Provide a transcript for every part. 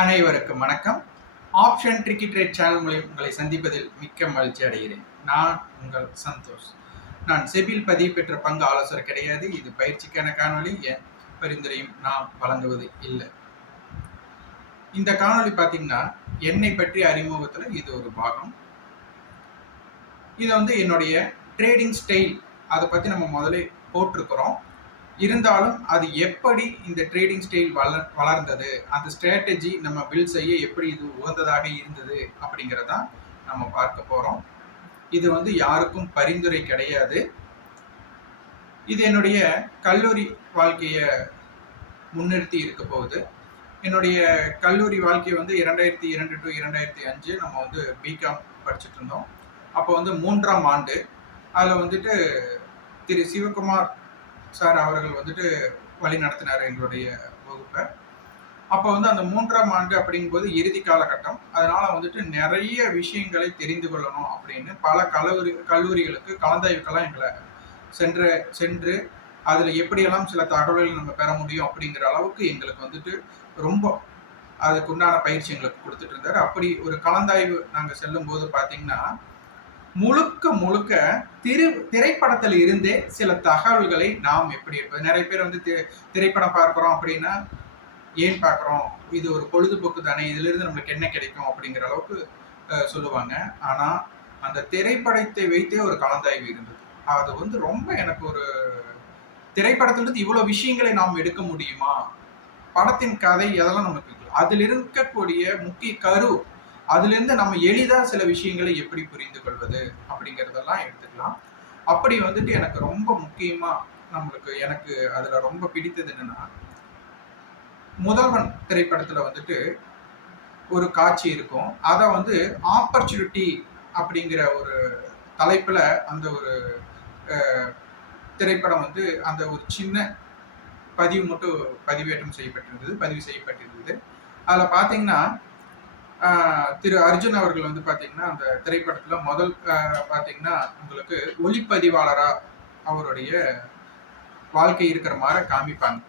அனைவருக்கும் வணக்கம். Option tricky trade channel மூலம் உங்களை சந்திப்பதில் மிக்க மகிழ்ச்சி அடைகிறேன். நான் உங்கள் சந்தோஷ். நான் செபில் பதிவு பெற்ற பங்கு ஆலோசனை கிடையாது. இது பயிற்சிக்கான காணொளி. என் பரிந்துரையும் நாம் வழங்குவது இல்லை. இந்த காணொளி பார்த்தீங்கன்னா என்னை பற்றி அறிமுகத்தில் இது ஒரு பாகம். இது வந்து என்னுடைய ட்ரேடிங் ஸ்டைல் அதை பற்றி நம்ம முதல்ல போட்டிருக்கிறோம். இருந்தாலும் அது எப்படி இந்த ட்ரேடிங் ஸ்டைல் வளர் வளர்ந்தது? அந்த ஸ்ட்ராட்டஜி நம்ம பில் செய்ய எப்படி இது உகந்ததாக இருந்தது அப்படிங்கிறதான் நம்ம பார்க்க போகிறோம் இது வந்து யாருக்கும் பரிந்துரை கிடையாது. இது என்னுடைய கல்லூரி வாழ்க்கையை முன்னிறுத்தி இருக்க போகுது. என்னுடைய கல்லூரி வாழ்க்கை வந்து இரண்டாயிரத்தி இரண்டு டு இரண்டாயிரத்தி அஞ்சு நம்ம வந்து பிகாம் படிச்சுட்டு இருந்தோம். அப்போ வந்து மூன்றாம் ஆண்டு. அதில் வந்துட்டு திரு சிவகுமார் சார் அவர்கள் வந்துட்டு வழி நடத்தினார் எங்களுடைய வகுப்பை. அப்போ வந்து அந்த மூன்றாம் ஆண்டு அப்படிங்கும்போது இறுதி காலகட்டம். அதனால வந்துட்டு நிறைய விஷயங்களை தெரிந்து கொள்ளணும் அப்படின்னு பல கல்லூரி கல்லூரிகளுக்கு கலந்தாய்வுக்கெல்லாம் எங்களை சென்று சென்று அதில் எப்படியெல்லாம் சில தகவல்கள் நம்ம பெற முடியும் அப்படிங்கிற அளவுக்கு எங்களுக்கு வந்துட்டு ரொம்ப அதுக்கு உண்டான பயிற்சி எங்களுக்கு கொடுத்துட்டு இருந்தார். அப்படி ஒரு கலந்தாய்வு நாங்கள் செல்லும் போது பார்த்தீங்கன்னா முழுக்க முழுக்க திரு திரைப்படத்தில் இருந்தே சில தகவல்களை நாம் எப்படி இருப்பது நிறைய பேர் வந்து தி- திரைப்படம் பார்க்குறோம் அப்படின்னா ஏன் பார்க்குறோம்? இது ஒரு பொழுதுபோக்கு தானே இதிலிருந்து நம்மளுக்கு என்ன கிடைக்கும் அப்படிங்கிற அளவுக்கு சொல்லுவாங்க. ஆனால் அந்த திரைப்படத்தை வைத்தே ஒரு கலந்தாய்வு இருந்தது. அது வந்து ரொம்ப எனக்கு ஒரு திரைப்படத்திலிருந்து இவ்வளோ விஷயங்களை நாம் எடுக்க முடியுமா? படத்தின் கதை எதெல்லாம் நமக்கு அதில் இருக்கக்கூடிய முக்கிய கரு அதுலேருந்து நம்ம எளிதாக சில விஷயங்களை எப்படி புரிந்து கொள்வது அப்படிங்கிறதெல்லாம் எடுத்துக்கலாம். அப்படி வந்துட்டு எனக்கு ரொம்ப முக்கியமாக நம்மளுக்கு எனக்கு அதில் ரொம்ப பிடித்தது என்னன்னா முதல்வன் திரைப்படத்தில் வந்துட்டு ஒரு காட்சி இருக்கும். அதை வந்து ஆப்பர்ச்சுனிட்டி அப்படிங்கிற ஒரு தலைப்பில் அந்த ஒரு திரைப்படம் வந்து அந்த ஒரு சின்ன பதிவு மட்டும் பதிவேற்றம் செய்யப்பட்டிருந்தது பதிவு செய்யப்பட்டிருந்தது. அதில் பார்த்தீங்கன்னா திரு அர்ஜுன் அவர்கள் வந்து பார்த்தீங்கன்னா அந்த திரைப்படத்தில் முதல் பார்த்தீங்கன்னா உங்களுக்கு ஒளிப்பதிவாளரா அவருடைய வாழ்க்கை இருக்கிற மாதிரி காமிப்பாங்க.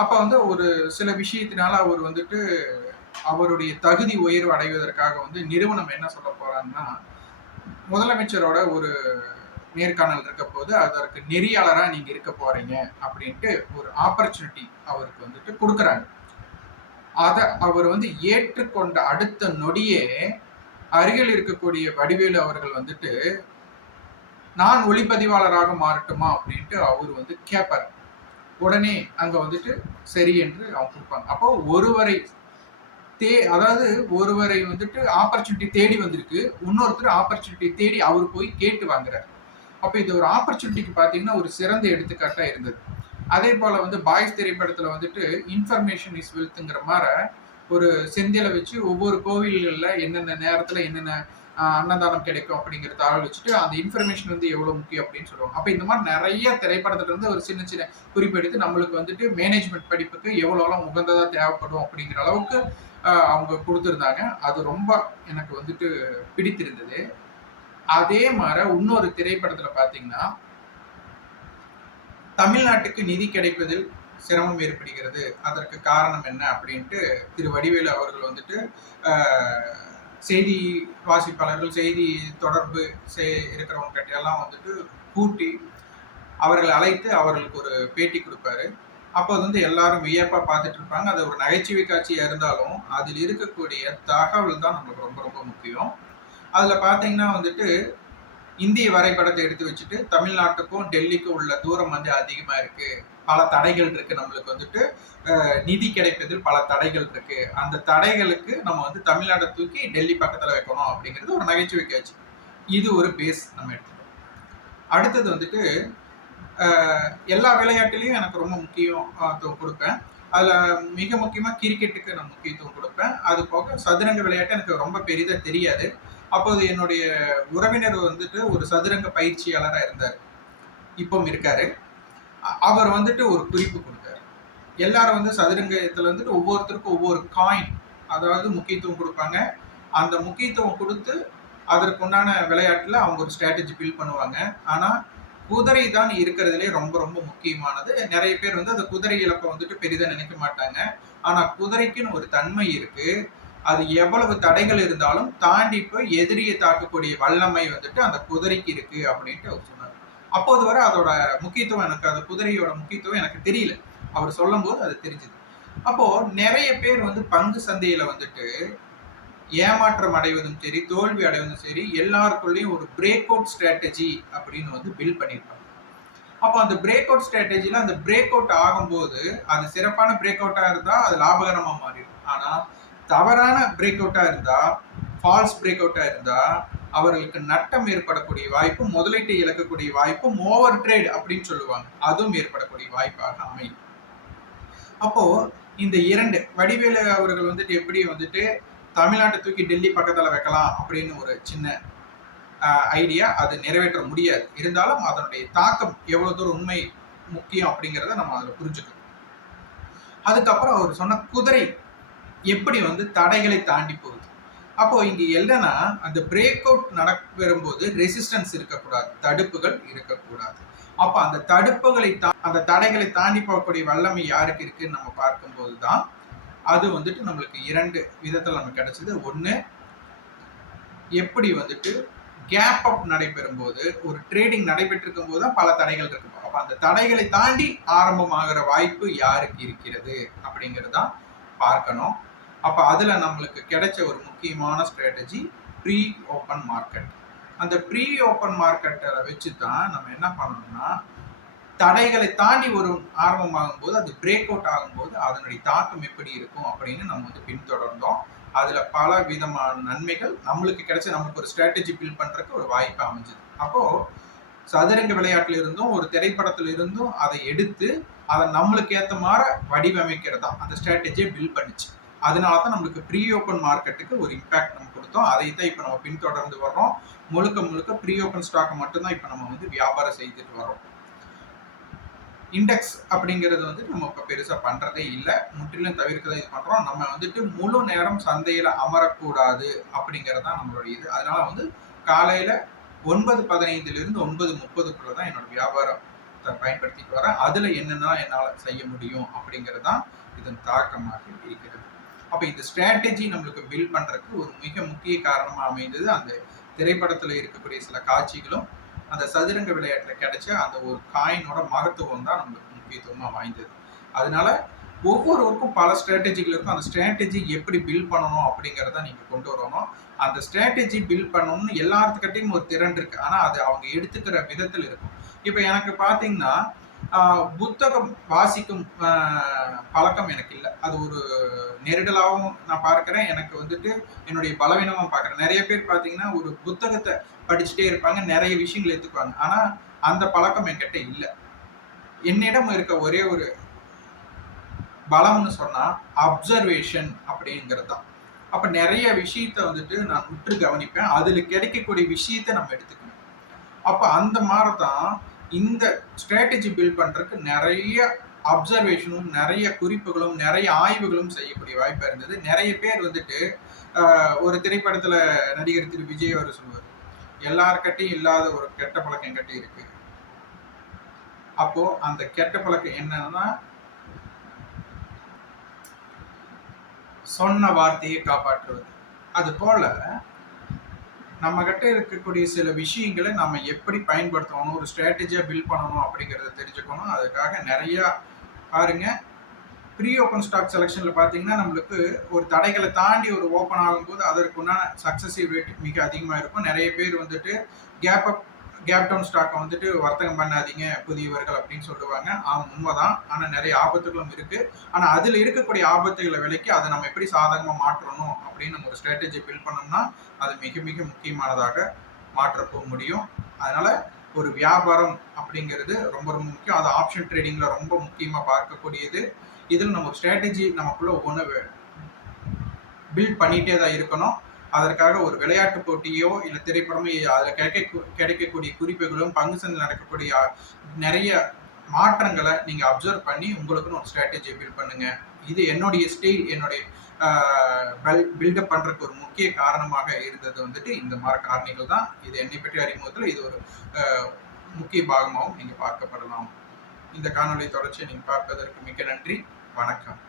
அப்போ வந்து ஒரு சில விஷயத்தினால அவர் வந்துட்டு அவருடைய தகுதி உயர்வு அடைவதற்காக வந்து நிறுவனம் என்ன சொல்ல போறாங்கன்னா முதலமைச்சரோட ஒரு நேர்காணல் இருக்க போது அதற்கு நெறியாளரா நீங்க இருக்க போறீங்க அப்படின்ட்டு ஒரு ஆப்பர்ச்சுனிட்டி அவருக்கு வந்துட்டு கொடுக்குறாங்க. அதை அவர் வந்து ஏற்றுக்கொண்ட அடுத்த நொடியே அருகில் இருக்கக்கூடிய வடிவேலு அவர்கள் வந்துட்டு நான் ஒளிப்பதிவாளராக மாறட்டுமா? அப்படின்ட்டு அவர் வந்து கேட்பார் உடனே அங்க வந்துட்டு சரி என்று அவங்க கொடுப்பாங்க. அப்போ ஒருவரை தே அதாவது ஒருவரை வந்துட்டு ஆப்பர்ச்சுனிட்டி தேடி வந்திருக்கு. இன்னொருத்தர் ஆப்பர்ச்சுனிட்டி தேடி அவர் போய் கேட்டு வாங்குறாரு. அப்போ இது ஒரு ஆப்பர்ச்சுனிட்டிக்கு பார்த்தீங்கன்னா ஒரு சிறந்த எடுத்துக்காட்டாக இருந்தது. அதே போல வந்து பாய்ஸ் திரைப்படத்துல வந்துட்டு இன்ஃபர்மேஷன் இஸ் வெல்த்ங்கிற மாதிரி ஒரு செந்திலை வச்சு ஒவ்வொரு கோவில்களில் என்னென்ன நேரத்துல என்னென்ன அன்னதானம் கிடைக்கும் அப்படிங்கிற தகவல் வச்சுட்டு அந்த இன்ஃபர்மேஷன் வந்து எவ்வளவு முக்கியம் அப்படின்னு சொல்லுவாங்க. அப்போ இந்த மாதிரி நிறைய திரைப்படத்துல இருந்து ஒரு சின்ன சின்ன குறிப்பு எடுத்து நம்மளுக்கு வந்துட்டு மேனேஜ்மெண்ட் படிப்புக்கு எவ்வளோலாம் உகந்ததா தேவைப்படும் அப்படிங்கிற அளவுக்கு அவங்க கொடுத்துருந்தாங்க. அது ரொம்ப எனக்கு வந்துட்டு பிடித்திருந்தது. அதே மாதிரி இன்னொரு திரைப்படத்துல பாத்தீங்கன்னா தமிழ்நாட்டுக்கு நிதி கிடைப்பதில் சிரமம் ஏற்படுகிறது. அதற்கு காரணம் என்ன அப்படின்ட்டு திரு வடிவேலு அவர்கள் வந்துட்டு செய்தி வாசிப்பாளர்கள் செய்தி தொடர்பு செய் இருக்கிறவங்க எல்லாம் வந்துட்டு கூட்டி அவர்களை அழைத்து அவர்களுக்கு ஒரு பேட்டி கொடுப்பாரு. அப்போ வந்து எல்லாரும் வியப்பாக பார்த்துட்டு இருப்பாங்க. அது ஒரு நகைச்சுவை காட்சியாக இருந்தாலும் அதில் இருக்கக்கூடிய தகவல் தான் நம்மளுக்கு ரொம்ப ரொம்ப முக்கியம். அதில் பார்த்தீங்கன்னா வந்துட்டு இந்திய வரைபடத்தை எடுத்து வச்சுட்டு தமிழ்நாட்டுக்கும் டெல்லிக்கும் உள்ள தூரம் வந்து அதிகமா இருக்கு. பல தடைகள் இருக்கு நம்மளுக்கு வந்துட்டு. நிதி கிடைப்பதில் பல தடைகள் இருக்கு. அந்த தடைகளுக்கு நம்ம வந்து தமிழ்நாட்டை தூக்கி டெல்லி பக்கத்துல வைக்கணும் அப்படிங்கிறது ஒரு நகைச்சுவை காட்சி. இது ஒரு பேஸ் நம்ம எடுத்துக்கணும். அடுத்தது வந்துட்டு எல்லா விளையாட்டுலையும் எனக்கு ரொம்ப முக்கியத்துவம் கொடுப்பேன். அதில் மிக முக்கியமாக கிரிக்கெட்டுக்கு நான் முக்கியத்துவம் கொடுப்பேன். அது போக சதுரங்க விளையாட்டு எனக்கு ரொம்ப பெரிதாக தெரியாது. அப்போது என்னுடைய உறவினர் வந்துட்டு ஒரு சதுரங்க பயிற்சியாளராக இருந்தார். இப்போ இருக்காரு. அவர் வந்துட்டு ஒரு குறிப்பு கொடுத்தாரு. எல்லாரும் வந்து சதுரங்கத்தில் வந்துட்டு ஒவ்வொருத்தருக்கும் ஒவ்வொரு காயின் அதாவது முக்கியத்துவம் கொடுப்பாங்க. அந்த முக்கியத்துவம் கொடுத்து அதற்குண்டான விளையாட்டில் அவங்க ஒரு ஸ்ட்ராட்டஜி பில்ட் பண்ணுவாங்க. ஆனால் குதிரை தான் இருக்கிறதுலே ரொம்ப ரொம்ப முக்கியமானது. நிறைய பேர் வந்து அந்த குதிரை இழப்பை வந்துட்டு பெரிதாக நினைக்க மாட்டாங்க. ஆனால் குதிரைக்குன்னு ஒரு தன்மை இருக்குது அது எவ்வளவு தடைகள் இருந்தாலும் தாண்டி போய் எதிரியை தாக்கக்கூடிய வல்லமை வந்துட்டு அந்த குதிரைக்கு இருக்கு அப்படின்ட்டு அவர் சொன்னார். அப்போது வரை அதோட முக்கியத்துவம் எனக்கு அந்த குதிரையோட முக்கியத்துவம் எனக்கு தெரியல. அவர் சொல்லும் போது அது தெரிஞ்சது. அப்போ நிறைய பேர் வந்து பங்கு சந்தையில வந்துட்டு ஏமாற்றம் அடைவதும் சரி தோல்வி அடைவதும் சரி எல்லாருக்குள்ளேயும் ஒரு பிரேக் அவுட் ஸ்ட்ராட்டஜி அப்படின்னு வந்து பில்ட் பண்ணியிருப்பாங்க. அப்போ அந்த பிரேக் அவுட் ஸ்ட்ராட்டஜியில் அந்த பிரேக் அவுட் ஆகும்போது அது சிறப்பான பிரேக் அவுட்டாக இருந்தால் அது லாபகரமாக மாறிடும். ஆனால் தவறான பிரேக் அவுட்டாக இருந்தால் ஃபால்ஸ் பிரேக் அவுட்டாக இருந்தால் அவர்களுக்கு நட்டம் ஏற்படக்கூடிய வாய்ப்பும் முதலீட்டை இழக்கக்கூடிய வாய்ப்பும் ஓவர் ட்ரேட் அப்படின்னு சொல்லுவாங்க. அதுவும் ஏற்படக்கூடிய வாய்ப்பாக அமையும். அப்போ இந்த இரண்டு வடிவேலு அவர்கள் வந்துட்டு எப்படி வந்துட்டு தமிழ்நாட்டை தூக்கி டெல்லி பக்கத்தில் வைக்கலாம் அப்படின்னு ஒரு சின்ன ஐடியா அது நிறைவேற்ற முடியாது. இருந்தாலும் அதனுடைய தாக்கம் எவ்வளோ தூரம் உண்மை முக்கியம் அப்படிங்கிறத நம்ம அதில் புரிஞ்சுக்கணும். அதுக்கப்புறம் அவர் சொன்ன குதிரை எப்படி வந்து தடைகளை தாண்டி போகுது? அப்போ இங்க என்னன்னா அந்த பிரேக் அவுட் நடப்பெறும்போது ரெசிஸ்டன்ஸ் இருக்கக்கூடாது தடுப்புகள் இருக்கக்கூடாது. அப்போ அந்த தடுப்புகளை தா அந்த தடைகளை தாண்டி போகக்கூடிய வல்லமை யாருக்கு இருக்குன்னு நம்ம பார்க்கும்போது தான் அது வந்துட்டு நம்மளுக்கு இரண்டு விதத்தில் நமக்கு கிடைச்சது. ஒன்று எப்படி வந்துட்டு கேப் அப் நடைபெறும் போது ஒரு ட்ரேடிங் நடைபெற்றிருக்கும் போது தான் பல தடைகள் இருக்கும். அப்போ அந்த தடைகளை தாண்டி ஆரம்பமாகிற வாய்ப்பு யாருக்கு இருக்கிறது அப்படிங்கிறது தான் பார்க்கணும். அப்போ அதில் நம்மளுக்கு கிடைச்ச ஒரு முக்கியமான ஸ்ட்ராட்டஜி ப்ரீ ஓப்பன் மார்க்கெட் அந்த ப்ரீ ஓப்பன் மார்க்கெட்டை வச்சு தான் நம்ம என்ன பண்ணணும்னா தடைகளை தாண்டி ஒரு ஆரம்பமாகும் போது அது பிரேக் அவுட் ஆகும்போது அதனுடைய தாக்கம் எப்படி இருக்கும் அப்படின்னு நம்ம வந்து பின்தொடர்ந்தோம். அதில் பல விதமான நன்மைகள் நம்மளுக்கு கிடைச்ச நமக்கு ஒரு ஸ்ட்ராட்டஜி பில்ட் பண்ணுறதுக்கு ஒரு வாய்ப்பு அமைஞ்சது. அப்போது சதுரங்க விளையாட்டில் இருந்தும் ஒரு திரைப்படத்தில் இருந்தும் அதை எடுத்து அதை நம்மளுக்கு ஏற்ற மாதிரி வடிவமைக்கிறதா அந்த ஸ்ட்ராட்டஜியை பில்ட் பண்ணிச்சு. அதனால தான் நம்மளுக்கு ப்ரீ ஓப்பன் மார்க்கெட்டுக்கு ஒரு இம்பாக்ட் நம்ம கொடுத்தோம். அதை தான் இப்போ நம்ம பின்தொடர்ந்து வர்றோம். முழுக்க முழுக்க ப்ரீ ஓப்பன் ஸ்டாக்கை மட்டும்தான் இப்போ நம்ம வந்து வியாபாரம் செய்துட்டு வரோம் இண்டெக்ஸ் அப்படிங்கிறது வந்து நம்ம இப்போ பெருசாக பண்ணுறதே இல்லை. முற்றிலும் தவிர்க்க தான் இது பண்ணுறோம் நம்ம வந்துட்டு முழு நேரம் சந்தையில் அமரக்கூடாது அப்படிங்கிறது தான் நம்மளுடைய இது. அதனால வந்து காலையில் ஒன்பது பதினைந்துலேருந்து ஒன்பது முப்பதுக்குள்ளே தான் என்னோட வியாபாரத்தை பயன்படுத்திட்டு வரேன். அதில் என்னென்ன என்னால் செய்ய முடியும் அப்படிங்கிறது தான் இதன் தாக்கமாக இருக்கிறது. அப்போ இந்த ஸ்ட்ராட்டஜி நம்மளுக்கு பில்ட் பண்ணுறதுக்கு ஒரு மிக முக்கிய காரணமாக அமைந்தது. அந்த திரைப்படத்தில் இருக்கக்கூடிய சில காட்சிகளும் அந்த சதுரங்க விளையாட்டில் கிடைச்ச அந்த ஒரு காயினோட மகத்துவம் தான் நம்மளுக்கு முக்கியத்துவமாக வாய்ந்தது. அதனால ஒவ்வொருவருக்கும் பல ஸ்ட்ராட்டஜிகள் இருக்கும். அந்த ஸ்ட்ராட்டஜி எப்படி பில்ட் பண்ணணும் அப்படிங்கிறத நீங்கள் கொண்டு வரணும். அந்த ஸ்ட்ராட்டஜி பில்ட் பண்ணணும்னு எல்லாத்துக்கிட்டையும் ஒரு திறன் இருக்கு. ஆனால் அது அவங்க எடுத்துக்கிற விதத்தில் இருக்கும். இப்போ எனக்கு பார்த்தீங்கன்னா புத்தகம் வாசிக்கும் பழக்கம் எனக்கு இல்லை. அது ஒரு நெருடலாகவும் நான் பார்க்குறேன். எனக்கு வந்துட்டு என்னுடைய பலவீனமாக பார்க்குறேன். நிறைய பேர் பார்த்தீங்கன்னா ஒரு புத்தகத்தை படிச்சுட்டே இருப்பாங்க. நிறைய விஷயங்கள் எடுத்துக்குவாங்க. ஆனால் அந்த பழக்கம் என்கிட்ட இல்லை. என்னிடம் இருக்க ஒரே ஒரு பலம்னு சொன்னால் அப்சர்வேஷன் அப்படிங்கிறது தான் அப்போ நிறைய விஷயத்த வந்துட்டு நான் உற்று கவனிப்பேன். அதில் கிடைக்கக்கூடிய விஷயத்த நம்ம எடுத்துக்கணும். அப்போ அந்த மாதிரி தான் இந்த ஸ்ட்ராட்டஜி பில்ட் பண்ணுறதுக்கு நிறைய அப்சர்வேஷனும் நிறைய குறிப்புகளும் நிறைய ஆய்வுகளும் செய்யக்கூடிய வாய்ப்பாக இருந்தது. நிறைய பேர் வந்துட்டு ஒரு திரைப்படத்தில் நடிகர் திரு விஜய் அவர் சொல்லுவார் எல்லார்கிட்டையும் இல்லாத ஒரு கெட்ட பழக்கம் என்கிட்ட இருக்கு. அப்போ அந்த கெட்ட பழக்கம் என்னன்னா சொன்ன வார்த்தையை காப்பாற்றுவது. அது போல நம்ம கிட்ட இருக்கக்கூடிய சில விஷயங்களை நம்ம எப்படி பயன்படுத்தணும் ஒரு ஸ்ட்ராட்டஜியா பில்ட் பண்ணணும் அப்படிங்கிறத தெரிஞ்சுக்கணும். அதுக்காக நிறைய பாருங்க. ப்ரீ ஓப்பன் ஸ்டாக் செலெக்ஷனில் பார்த்தீங்கன்னா நம்மளுக்கு ஒரு தடைகளை தாண்டி ஒரு ஓப்பன் ஆகும்போது அதற்குண்டான சக்சஸிவ் ரேட் மிக அதிகமாக இருக்கும். நிறைய பேர் வந்துட்டு கேப் அப் கேப் டவுன் ஸ்டாக்கை வந்துட்டு வர்த்தகம் பண்ணாதீங்க புதியவர்கள் அப்படின்னு சொல்லுவாங்க. ஆம் உண்மைதான். ஆனால் நிறைய ஆபத்துகளும் இருக்குது ஆனால் அதில் இருக்கக்கூடிய ஆபத்துகளை விலைக்கு அதை நம்ம எப்படி சாதகமாக மாற்றணும் அப்படின்னு நம்ம ஒரு ஸ்ட்ராட்டஜி பில்ட் பண்ணோம்னா அது மிக மிக முக்கியமானதாக மாற்றப்போ முடியும். அதனால் ஒரு வியாபாரம் அப்படிங்கிறது ரொம்ப ரொம்ப முக்கியம். அது ஆப்ஷன் ட்ரேடிங்கில் ரொம்ப முக்கியமாக பார்க்கக்கூடியது. இதில் நம்ம ஸ்ட்ராட்டஜி நமக்குள்ள ஒவ்வொன்று பில்ட் பண்ணிகிட்டே தான் இருக்கணும். அதற்காக ஒரு விளையாட்டு போட்டியோ இல்லை திரைப்படமோ அதில் கிடைக்க கிடைக்கக்கூடிய குறிப்புகளும் பங்கு சந்தை நடக்கக்கூடிய நிறைய மாற்றங்களை நீங்கள் அப்சர்வ் பண்ணி உங்களுக்குன்னு ஒரு ஸ்ட்ராட்டஜி பில்ட் பண்ணுங்க. இது என்னுடைய ஸ்டைல் என்னுடைய பில்டப் பண்ணுறதுக்கு ஒரு முக்கிய காரணமாக இருந்தது வந்துட்டு இந்த மாதிரி காரணிகள் தான். இது என்னை பற்றி அறிமுகத்தில் இது ஒரு முக்கிய பாகமாகவும் நீங்கள் பார்க்கப்படலாம். இந்த காணொளி தொடர்ச்சியை நீங்கள் பார்ப்பதற்கு மிக்க நன்றி. வணக்கம்.